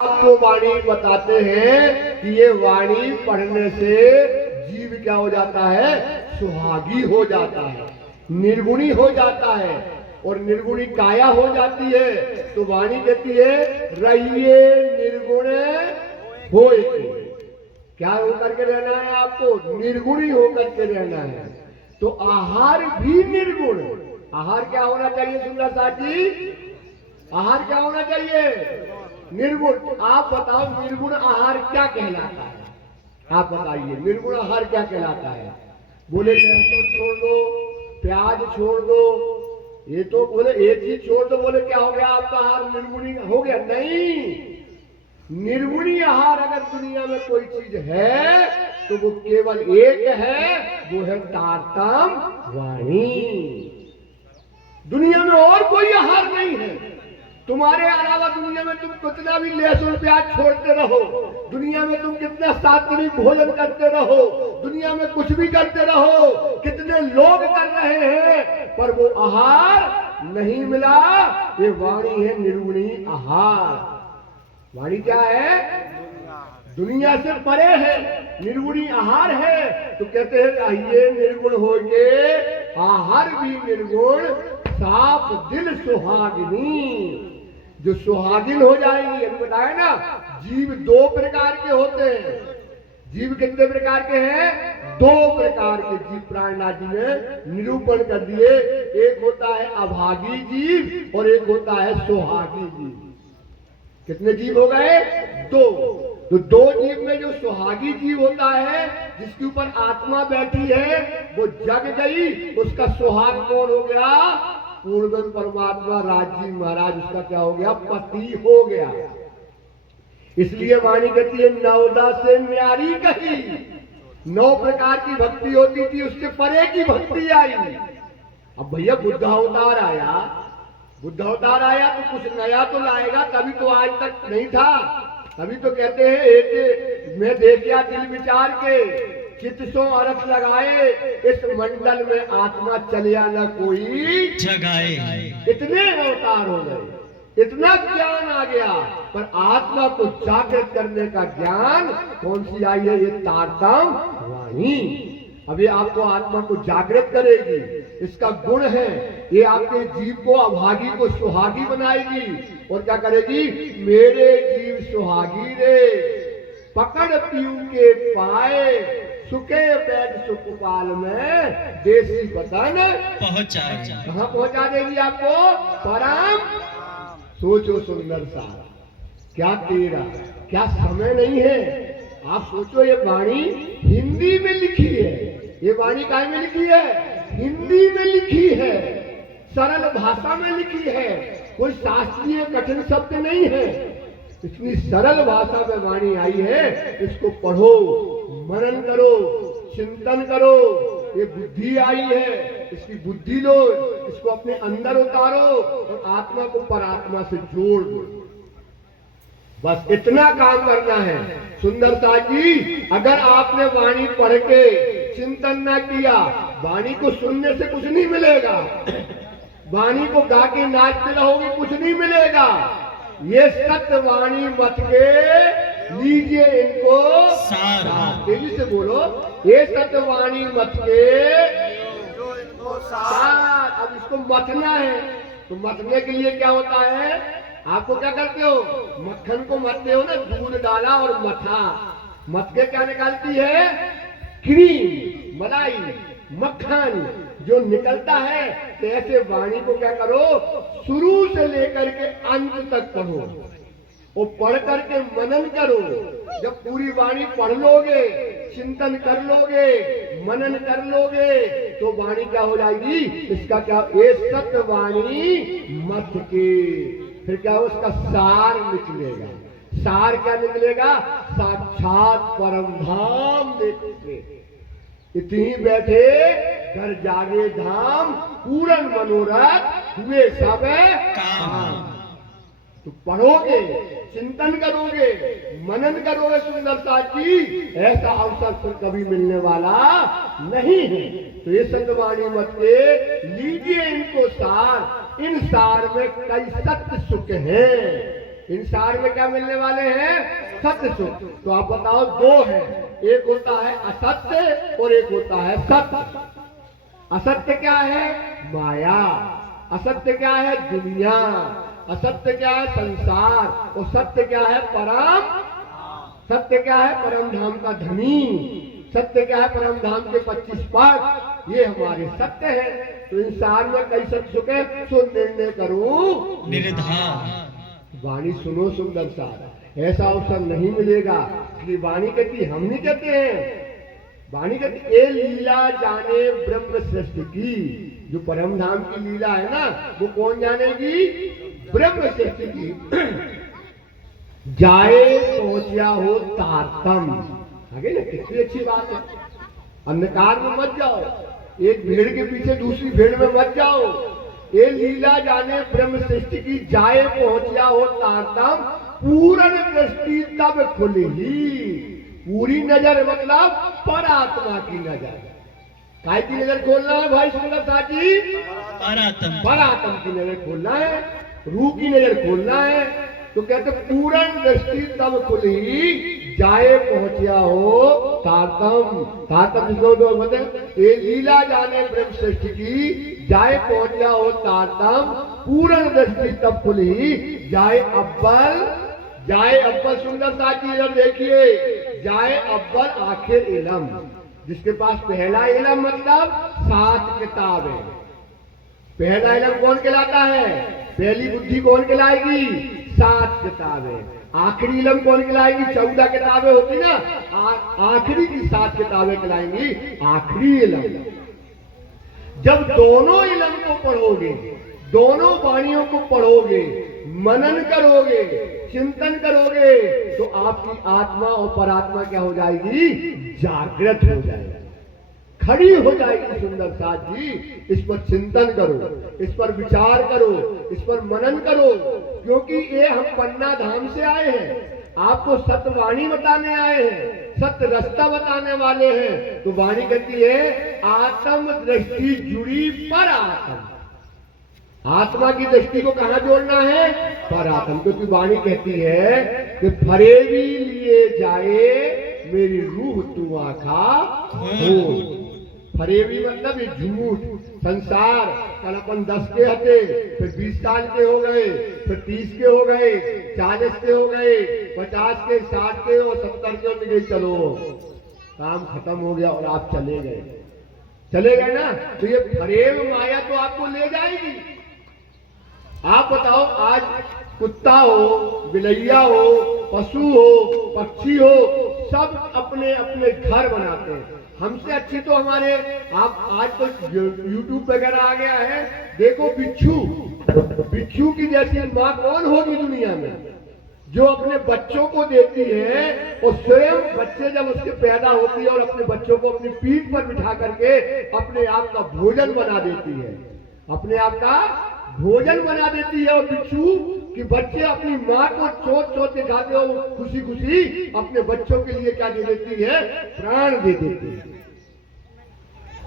आपको वाणी बताते हैं कि ये वाणी पढ़ने से जीव क्या हो जाता है, सुहागी हो जाता है, निर्गुणी हो जाता है और निर्गुणी काया हो जाती है। तो वाणी कहती है रहिए निर्गुण होए। क्या होकर के रहना है आपको, निर्गुणी होकर के रहना है। तो आहार भी निर्गुण। आहार क्या होना चाहिए सुंदर साथ जी, आहार क्या होना चाहिए, निर्गुण। आप बताओ निर्गुण आहार क्या कहलाता है, आप बताइए निर्गुण आहार क्या कहलाता है। बोले लहसुन छोड़ दो, प्याज छोड़ दो, ये तो बोले एक चीज छोड़ दो, बोले क्या हो गया आपका आहार निर्गुणी हो गया। नहीं, निर्गुणी आहार अगर दुनिया में कोई चीज है तो वो केवल एक है, वो है तारतम वाणी। दुनिया में और कोई आहार नहीं है। तुम्हारे अलावा दुनिया में तुम कितना भी लहसुन प्याज छोड़ते रहो, दुनिया में तुम कितना सात्विक भोजन करते रहो, दुनिया में कुछ भी करते रहो, कितने लोग कर रहे हैं, पर वो आहार नहीं मिला। ये वाणी है निर्गुणी आहार। वाणी क्या है, दुनिया से परे है, निर्गुणी आहार है। तो कहते हैं आइए निर्गुण होके आहार भी निर्गुण, साफ दिल सुहागिनी। जो सुहागिन हो जाएंगी, अभी बताया ना, जीव दो प्रकार के होते हैं। जीव कितने प्रकार के हैं, दो प्रकार के जीव प्राणनाथ जी ने निरूपण कर दिए। एक होता है अभागी जीव और एक होता है सुहागी जीव। कितने जीव हो गए, दो। तो दो जीव में जो सुहागी जीव होता है, जिसके ऊपर आत्मा बैठी है, वो जग गई, उसका सुहाग कौन हो गया, पूर्ण परमात्मा राजी महाराज, उसका क्या हो गया, पति हो गया। इसलिए वाणी कहती है नवदा से न्यारी कही। 9 प्रकार की भक्ति होती थी, उसके परे की भक्ति आई। अब भैया बुद्ध अवतार आया, बुद्ध अवतार आया तो कुछ नया तो लाएगा, तभी तो आज तक नहीं था। तभी तो कहते हैं एक मैं देखिया दिल विचार के, चित्त सो अर्थ लगाए, इस मंडल में आत्मा चलिया न कोई जगाए। इतने अवतार हो गए, इतना ज्ञान आ गया, पर आत्मा को जागृत करने का ज्ञान कौन सी आई है, ये तारतम वाणी। अभी आपको आत्मा को जागृत करेगी, इसका गुण है, ये आपके जीव को अभागी को सुहागी बनाएगी। और क्या करेगी, मेरे जीव सुहागी रे, पकड़ पीऊ के पाए, सुखे बैठ सुखपाल में, देसी बदन पहुंचाए। कहाँ पहुंचा देगी आपको, परम। सोचो सुंदर सा, क्या तेरा क्या समय नहीं है। आप सोचो ये वाणी हिंदी में लिखी है, ये वाणी काय में लिखी है, हिंदी में लिखी है, सरल भाषा में लिखी है, कोई शास्त्रीय कठिन शब्द नहीं है। इतनी सरल भाषा में वाणी आई है, इसको पढ़ो, मनन करो, चिंतन करो। ये बुद्धि आई है, इसकी बुद्धि लो, इसको अपने अंदर उतारो और आत्मा को परात्मा से जोड़ दो। बस इतना काम करना है। सुंदरता जी, अगर आपने वाणी पढ़ के चिंतन ना किया, वाणी को सुनने से कुछ नहीं मिलेगा, वाणी को गा के नाचते रहोगे कुछ नहीं मिलेगा। ये सत्य वाणी मत के लीजिए इनको सार। तेजी से बोलो, ये सत्य वाणी मत के सार। अब इसको मथना है, तो मथने के लिए क्या होता है, आपको क्या करते हो, मक्खन को मथते हो ना, दूध डाला और मथा, मथ के क्या निकालती है, क्रीम, मलाई, मक्खन जो निकलता है। तो ऐसे वाणी को क्या करो, शुरू से लेकर के अंत तक पढ़ो और पढ़ करके मनन करो। जब पूरी वाणी पढ़ लोगे, चिंतन कर लोगे, मनन कर लोगे, तो वाणी क्या हो जाएगी, इसका क्या, ये सत्य वाणी मत के, फिर क्या उसका सार निकलेगा। सार क्या निकलेगा, साक्षात परम धाम देखोगे। इतनी बैठे घर जागे धाम, पूर्ण मनोरथ हुए सब काम। तो पढ़ोगे, चिंतन करोगे, मनन करोगे सुंदरता की, ऐसा अवसर फिर कभी मिलने वाला नहीं है। तो ये सत्यवाणी मत के लीजिए इनको सार। इन सार में कई सत्य सुख हैं, इंसान में क्या मिलने वाले हैं? सत्य सुख। तो आप बताओ, दो है, एक होता है असत्य और एक होता है सत्य। असत्य क्या है? माया। असत्य क्या है? दुनिया। असत्य क्या है? संसार। और सत्य क्या है? परम। सत्य क्या है? परम धाम का धनी। सत्य क्या है? परम धाम के 25 पद। ये हमारे सत्य है। तो इंसान में कई सत्य सुख है, सो निर्णय करूं निर्धार। वाणी सुनो सुंदर सार। ऐसा अवसर नहीं मिलेगा। इसलिए वाणी कहती, हम नहीं कहते हैं, वाणी कहती ए लीला जाने ब्रह्म सृष्टि की। जो परम धाम की लीला है ना, वो कौन जानेगी? ब्रह्म सृष्टि की। जाए पहुंचा हो तारतम। आगे ना, कितनी अच्छी बात है। अंधकार में मत जाओ, एक भीड़ के पीछे दूसरी भीड़ में मत जाओ। ये लीला जाने ब्रह्म सृष्टि की, जाए पहुंचा हो तारतम, पूर्ण दृष्टि तब खुलेगी। पूरी नजर मतलब पर आत्मा की नजर। काय की नजर खोलना है भाई सुंदर साथी? पर आत्मा की नजर खोलना है, रूह की नजर खोलना है। तो कहते पूर्ण दृष्टि तब खुली, जाए पहुंचा हो तारतम। तारतम जिसको तो बोलते हैं, ये लीला जाने ब्रह्म सृष्टि की, जाए पहुंचा हो तारतम, पूर्ण दृष्टि तब खुली, जाए अव्वल। जाए अव्वल सुंदर साथी इधर देखिए, जाए अव्वल आखिर इलम। जिसके पास पहला इलम मतलब 7 किताबें। पहला इलम कौन कहलाता है? पहली बुद्धि कौन कहलाएगी? 7 किताबें। आखिरी इलम कौन कहलाएगी? 14 किताबें होती ना, आखिरी की 7 किताबें कहलाएंगी आखिरी इलम। जब दोनों इलम को पढ़ोगे, दोनों वाणियों को पढ़ोगे, मनन करोगे, चिंतन करोगे, तो आपकी आत्मा और परात्मा क्या हो जाएगी? जागृत हो जाएगी, खड़ी हो जाएगी। सुंदर साथ जी, इस पर चिंतन करो, इस पर विचार करो, इस पर मनन करो। क्योंकि ये हम पन्ना धाम से आए हैं, आपको सत्यवाणी बताने आए हैं, सत्य रास्ता बताने वाले हैं। तो वाणी कहती है आत्म दृष्टि जुड़ी पर आत्म। आत्मा की दृष्टि को कहां जोड़ना है? पर आत्म। क्योंकि वाणी कहती है कि फरेबी लिए जाए मेरी रूह तू आखा हो। फरेबी मतलब ये झूठ, संसार। कल अपन 10 के हटे, फिर 20 साल के हो गए, फिर 30 के हो गए, 40 के हो गए, 50 के, 60 के और 70 के हो गए। चलो काम खत्म हो गया और आप चले गए, चले गए ना। तो ये फरेब माया तो आपको ले जाएगी। आप बताओ, आज कुत्ता हो, बिलैया हो, पशु हो, पक्षी हो, सब अपने अपने घर बनाते हैं। हमसे अच्छी तो हमारे, आप आज तो YouTube वगैरह आ गया है, देखो बिच्छू। बिच्छू की जैसी माँ कौन होगी दुनिया में, जो अपने बच्चों को देती है और स्वयं बच्चे जब उसके पैदा होती है और अपने बच्चों को अपनी पीठ पर बिठा करके अपने आप का भोजन बना देती है, अपने आप का भोजन बना देती है। और बिच्छू कि बच्चे अपनी माँ को चोट चोट दिखाते हो, खुशी खुशी अपने बच्चों के लिए क्या दे देती है? प्राण दे देती है।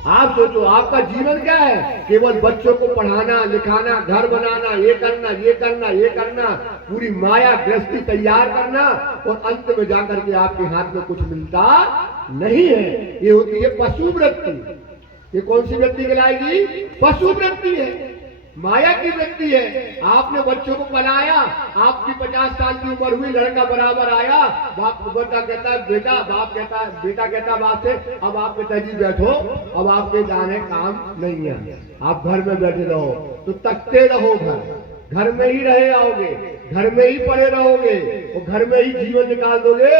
आप सोचो, आपका जीवन क्या है? केवल बच्चों को पढ़ाना, लिखाना, घर बनाना, ये करना, ये करना, ये करना, पूरी माया गृहस्थी तैयार करना, और अंत में जाकर के आपके हाथ में कुछ मिलता नहीं है। ये होती है पशु वृत्ति। ये कौन सी वृत्ति कहलाएगी? पशु वृत्ति है, माया की वृत्ति है। आपने बच्चों को पढ़ाया, आपकी 50 साल की उम्र हुई, लड़का बराबर आया, बाप बेटा कहता है बेटा, बाप कहता है बेटा, कहता बाप से अब आप पिताजी बैठो, अब आपके जाने काम नहीं है, आप घर में बैठे रहो। तो तकते रहो, घर में ही रहे आओगे, घर में ही पड़े रहोगे और घर में ही जीवन निकाल दोगे।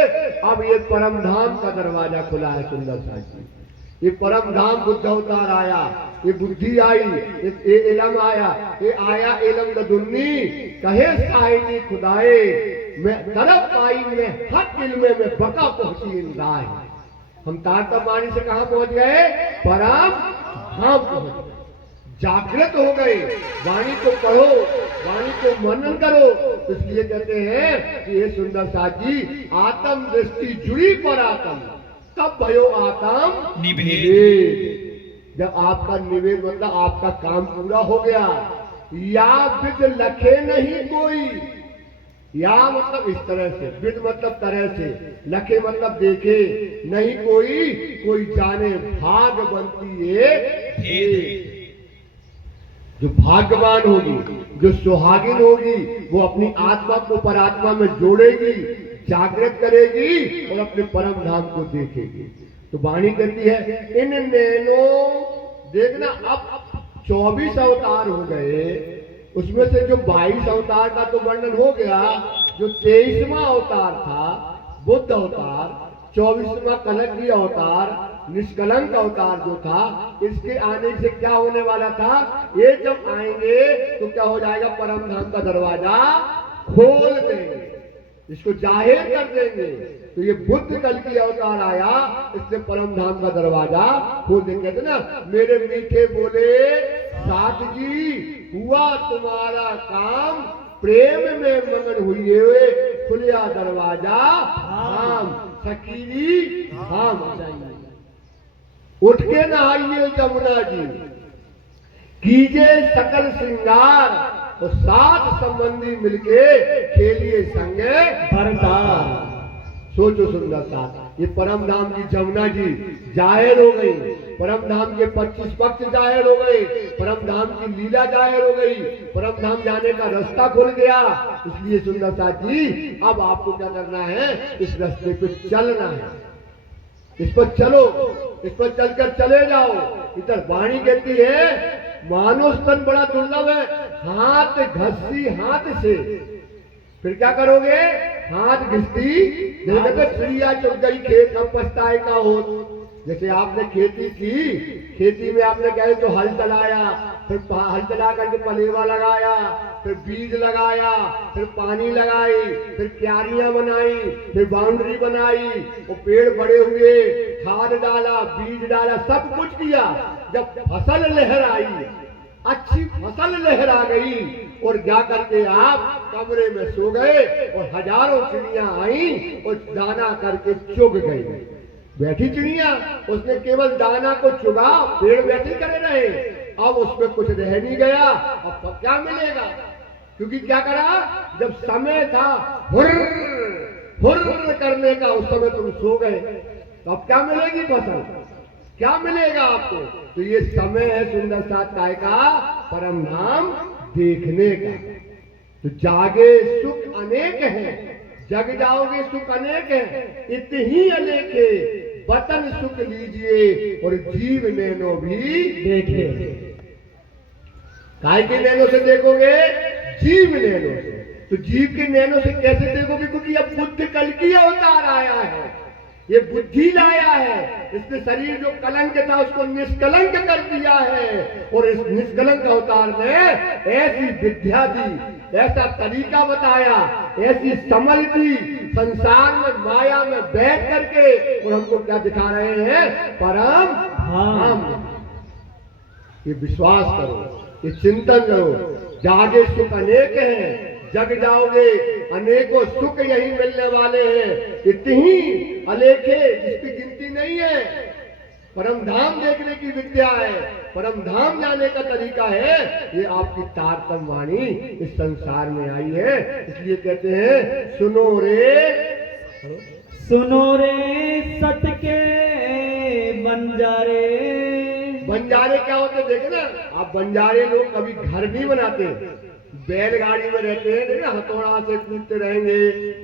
अब ये परम धाम का दरवाजा खुला है सुंदर साथी। ये परम धाम बुद्ध अवतार आया, ये बुद्धि आई, ये इलम आया, ये आया इलम ददुन्नी कहे साहिनी खुदाए, मैं तरफ पाई में हक इल्मे में बका पहुंची इंदाए। हम तारतम वाणी से कहां पहुंच गए? परम धाम पहुंच गए, जागृत हो गए। वाणी को पढ़ो, वाणी को मनन करो। इसलिए कहते हैं कि ये सुंदर साथी, आत्म दृष्टि जुड़ी पर आत्म, तब भयो आत्म निवेद। जब आपका निवेद मतलब आपका काम पूरा हो गया। या विद लखे नहीं कोई, या मतलब इस तरह से, विद मतलब तरह से, लखे मतलब देखे, नहीं कोई जाने भाग बनती है भेद। जो भाग्यवान होगी, जो सुहागिन होगी, वो अपनी आत्मा को परात्मा में जोड़ेगी, जागृत करेगी और अपने परम धाम को देखेगी। तो वाणी कहती है इन नैनो, देखना अब 24 अवतार हो गए, उसमें से जो 22 अवतार का तो वर्णन हो गया, जो 23वां अवतार था बुद्ध अवतार, 24वां कलकी अवतार, निष्कलंक अवतार जो था, इसके आने से क्या होने वाला था, ये जब आएंगे तो क्या हो जाएगा, परम धाम का दरवाजा खोल देंगे, इसको जाहिर कर देंगे। तो ये बुद्ध कल की अवतार आया, इसने परम धाम का दरवाजा खोल देंगे। कहते ना, मेरे मीठे बोले साथ जी, हुआ तुम्हारा काम, प्रेम में मगन हुए, खुलिया दरवाजा धाम, सकीरी धाम। उठ के नहाइए जमुना जी, कीजिए सकल श्रृंगार, और 7 संबंधी मिलके खेलिए संगे भरतार। सोचो सुंदर सा, ये परम धाम की जमुना जी जाहिर हो गई, परम धाम के 25 पक्ष जाहिर हो गए, परम धाम की लीला जाहिर हो गई, परम धाम जाने का रास्ता खुल गया। इसलिए सुंदर सा जी, अब आपको क्या करना है, इस रास्ते पे चलना है, इस पर चलो, इस पर चलकर चले जाओ। इधर वाणी कहती है मानव स्तन बड़ा दुर्लभ है, हाथ घसी हाथ से, फिर क्या करोगे, हाथ घिसती, जैसे कहते चिड़िया चुग गई खेत अब पछताए का हो। जैसे आपने खेती की, खेती में आपने कहे तो हल चलाया, फिर हल चला करके पलेवा लगाया, फिर बीज लगाया, फिर पानी लगाई, फिर क्यारियां बनाई, फिर बाउंड्री बनाई, वो पेड़ बड़े हुए, खाद डाला, बीज डाला, सब कुछ किया। जब फसल लहराई, अच्छी फसल लहरा गई, और जा करके आप कमरे में सो गए, और हजारों चिड़ियां आई और दाना करके चुग गई। बैठी चिड़िया, उसने केवल दाना को चुगा, पेड़ बैठे करे रहे, अब उसमें कुछ रह नहीं गया। अब क्या मिलेगा, क्योंकि क्या करा, जब समय था हुर्र करने का, उस समय तुम सो गए, तो अब क्या मिलेगी फसल, क्या मिलेगा आपको। तो ये समय है सुंदर सा काय का, परम धाम देखने का। तो जागे सुख अनेक है, जग जाओगे सुख अनेक है, इतनी अनेक है, वतन सुख लीजिए और जीव नैनो भी देखे। काय के नैनो से देखोगे, जीव नैनो से। तो जीव के नैनो से कैसे देखोगे, क्योंकि अब बुद्ध कल की अवतार आया है, ये बुद्धि लाया है, इसने शरीर जो कलंक था उसको निष्कलंक कर दिया है, और इस निष्कलंक अवतार ने ऐसी विद्या दी, ऐसा तरीका बताया, ऐसी समझ दी, संसार में माया में बैठ करके, और हमको क्या दिखा रहे हैं, परम धाम। ये विश्वास करो, ये चिंतन करो, जागे सुख अनेक हैं, जग जाओगे अनेकों सुख यही मिलने वाले हैं, इतनी अलेखे जिसकी गिनती नहीं है। परम धाम देखने की विद्या है, परम धाम जाने का तरीका है, ये आपकी तारतम वाणी इस संसार में आई है। इसलिए कहते हैं सुनो रे सत के बंजारे। बंजारे क्या होते देखना, आप बंजारे लोग कभी घर नहीं बनाते, बैलगाड़ी में रहते हैं, देखना हथौड़ा से कूदते रहेंगे,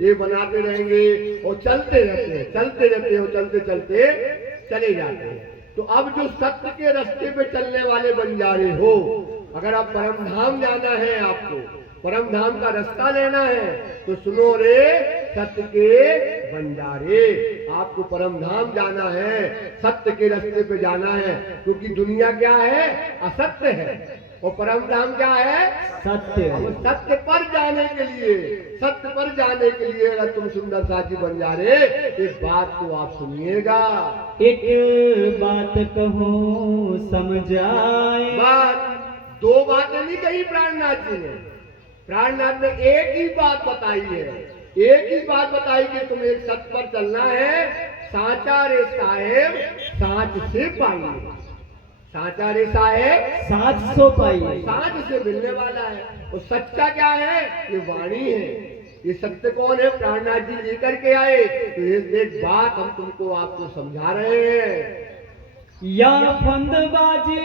ये बनाते रहेंगे और चलते रहते हैं, चलते रहते हैं, और चलते चलते चले जाते हैं। तो अब जो सत्य के रास्ते पे चलने वाले बंजारे हो, अगर आप परम धाम जाना है, आपको परम धाम का रास्ता लेना है, तो सुनो रे सत्य के बंजारे, आपको परम धाम जाना है, सत्य के रास्ते पे जाना है, क्योंकि दुनिया क्या है, असत्य है, और परम धाम क्या है, सत्य। सत्य पर जाने के लिए, सत्य पर जाने के लिए अगर तुम सुंदर साथी बंजारे, एक बात तो आप सुनिएगा, एक बात कहूँ समझाए। बात दो बातें नहीं कही प्राणनाथ जी ने, प्राणनाथ ने एक ही बात बताई है, एक ही बात बताई कि तुम्हें एक सत्य पर चलना है, साचा रे साहेब साच से पाइए, साचा रे साहेब 700 पाइए, साच से मिलने वाला है। और सच्चा क्या है, ये वाणी है, ये सत्य कौन है? प्राणनाथ जी लेकर के आए। तो एक बात हम तुमको आपको समझा रहे हैं। या फंदबाजी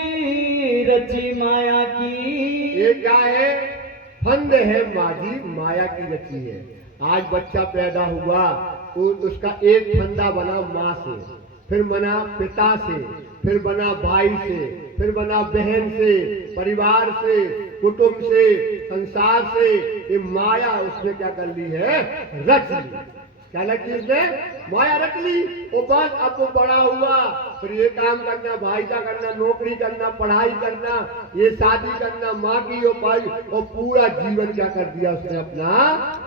रची माया की। ये क्या है? फंद है माजी, माया की रची है। आज बच्चा पैदा हुआ तो उसका एक फंदा बना माँ से, फिर बना पिता से, फिर बना भाई से, फिर बना बहन से, परिवार से, कुटुंब से, संसार से। ये माया उसने क्या कर ली है? रच ली। क्या लगी उसने? माया रच ली। वो बस अब वो बड़ा हुआ, फिर ये काम करना, भाई का करना, नौकरी करना, पढ़ाई करना, ये शादी करना, माँ की वो भाई, और पूरा जीवन क्या कर दिया उसने अपना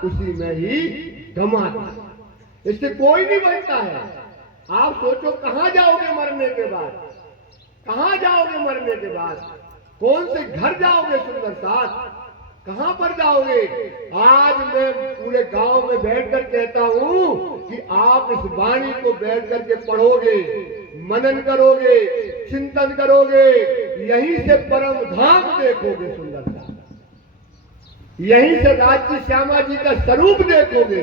उसी में ही गंवा दिया। इससे कोई नहीं बनता है। आप सोचो कहाँ जाओगे मरने के बाद? कहाँ जाओगे मरने के बाद? कौन से घर जाओगे? सुंदर साथ कहाँ पर जाओगे? आज मैं पूरे गांव में बैठकर कहता हूँ कि आप इस वाणी को बैठ करके पढ़ोगे, मनन करोगे, चिंतन करोगे, यहीं से परम धाम देखोगे। सुंदर साथ यहीं से राज्य श्यामा जी का स्वरूप देखोगे।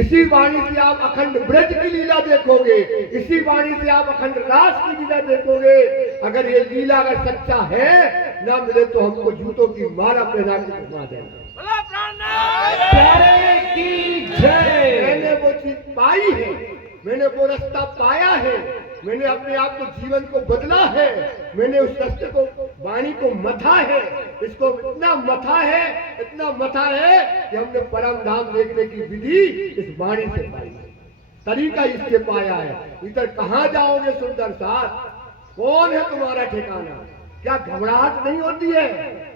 इसी वाणी से आप अखंड ब्रज की लीला देखोगे। इसी वाणी से आप अखंड रास की लीला देखोगे। अगर ये लीला अगर सच्चा है, ना मिले तो हमको जूतों की माला पहना के घुमा देना। प्यारे की जय। मैंने वो चीज पाई है, मैंने वो रास्ता पाया है, मैंने अपने आप को जीवन को बदला है, मैंने उस रास्ते को वाणी को मथा है। इसको इतना मथा है, इतना मथा है कि हमने परम धाम देखने की विधि इस वाणी से पाई है, तरीका इससे पाया है। इधर कहाँ जाओगे सुंदर साथ? कौन है तुम्हारा ठिकाना? क्या घबराहट नहीं होती है?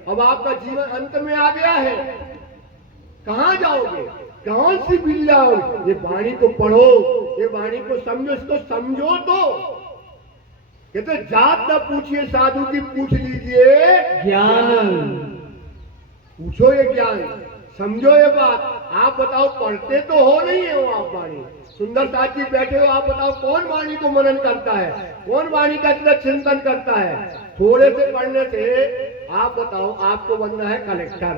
अब आपका जीवन अंत में आ गया है, कहाँ जाओगे? कौन सी बिल्ला? ये वाणी को पढ़ो, ये वाणी को समझो, इसको समझो। तो कहते जात न पूछिए साधु की, पूछ लीजिए ज्ञान। पूछो ये ज्ञान, समझो ये बात। आप बताओ पढ़ते तो हो नहीं है वो आप वाणी? सुंदर साथ जी बैठे हो, आप बताओ कौन वाणी को मनन करता है? कौन वाणी का इतना चिंतन करता है? थोड़े से पढ़ने से आप बताओ, आपको बनना है कलेक्टर,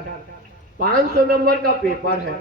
500 नंबर का पेपर है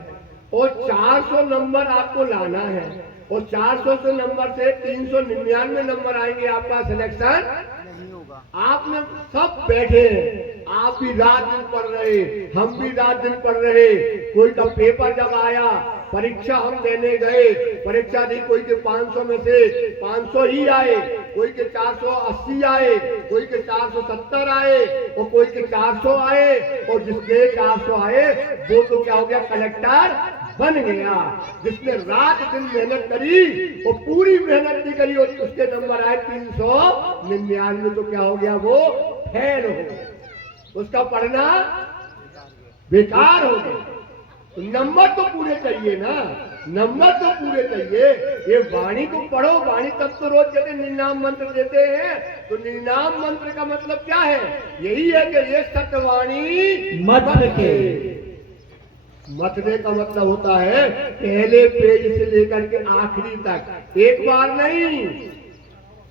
और 400 नंबर आपको लाना है, और 400 नंबर से 399 नंबर आएंगे, आपका सिलेक्शन नहीं होगा। आपने सब बैठे हैं, आप भी रात दिन पढ़ रहे, हम भी रात दिन पढ़ रहे। कोई का पेपर जब आया, परीक्षा हम देने गए, परीक्षा दी, कोई के 500 में से 500 ही आए, कोई के 480 आए, कोई के 470 आए, और कोई के 400 आए, और जिसके 400 आए वो तो क्या हो गया? कलेक्टर बन गया। जिसने रात दिन मेहनत करी, वो पूरी मेहनत नहीं करी और उसके नंबर आए 399, तो क्या हो गया? वो फेल हो गया, उसका पढ़ना बेकार हो गया। तो नंबर तो पूरे चाहिए ना, नंबर तो पूरे चाहिए। ये वाणी को पढ़ो, वाणी तब तो रोज कहते निर्नाम मंत्र देते हैं। तो निर्नाम मंत्र का मतलब क्या है? यही है कि ये सत्यवाणी मत के। मतने का मतलब होता है पहले पेज से लेकर के आखिरी तक, एक बार नहीं।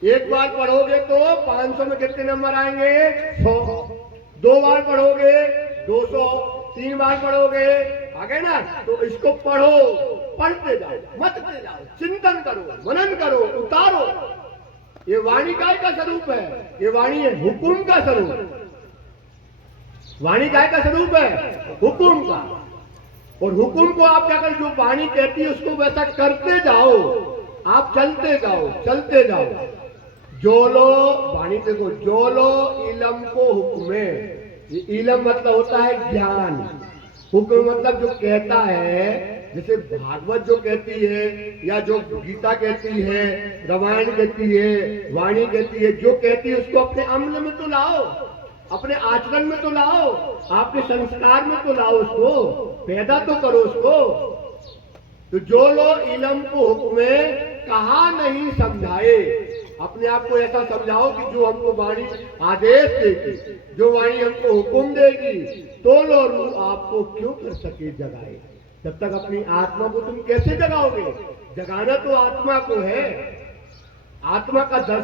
एक बार पढ़ोगे तो 500 में कितने नंबर आएंगे? 100। 2 बार पढ़ोगे 200, 3 बार पढ़ोगे आगे ना। तो इसको पढ़ो, पढ़ते जाओ, मतते जाओ, चिंतन करो, मनन करो, उतारो। ये वाणी काय का स्वरूप है? ये वाणी है हुकुम का स्वरूप। वाणी काय का स्वरूप है? हुकुम का। और हुकुम को आप क्या करें? जो वाणी कहती है उसको वैसा करते जाओ, आप चलते जाओ, चलते जाओ। जो लो, वाणी देखो, जो लो इलम को हुक्मे। ये इलम मतलब होता है ज्ञान, हुक्म मतलब जो कहता है। जैसे भागवत जो कहती है, या जो गीता कहती है, रामायण कहती है, वाणी कहती है, जो कहती है उसको अपने अमल में तो लाओ, अपने आचरण में तो लाओ, आपके संस्कार में तो लाओ, उसको पैदा तो करो उसको। तो जो लोग इलम को हुक्मे कहा नहीं समझाए, अपने आप को ऐसा समझाओ कि जो हमको वाणी आदेश देगी, जो वाणी हमको हुक्म देगी, तो लो रूह आपको क्यों कर सके जगाए। तब तक अपनी आत्मा को तुम कैसे जगाओगे? जगाना तो आत्मा को है, आत्मा का दर्शन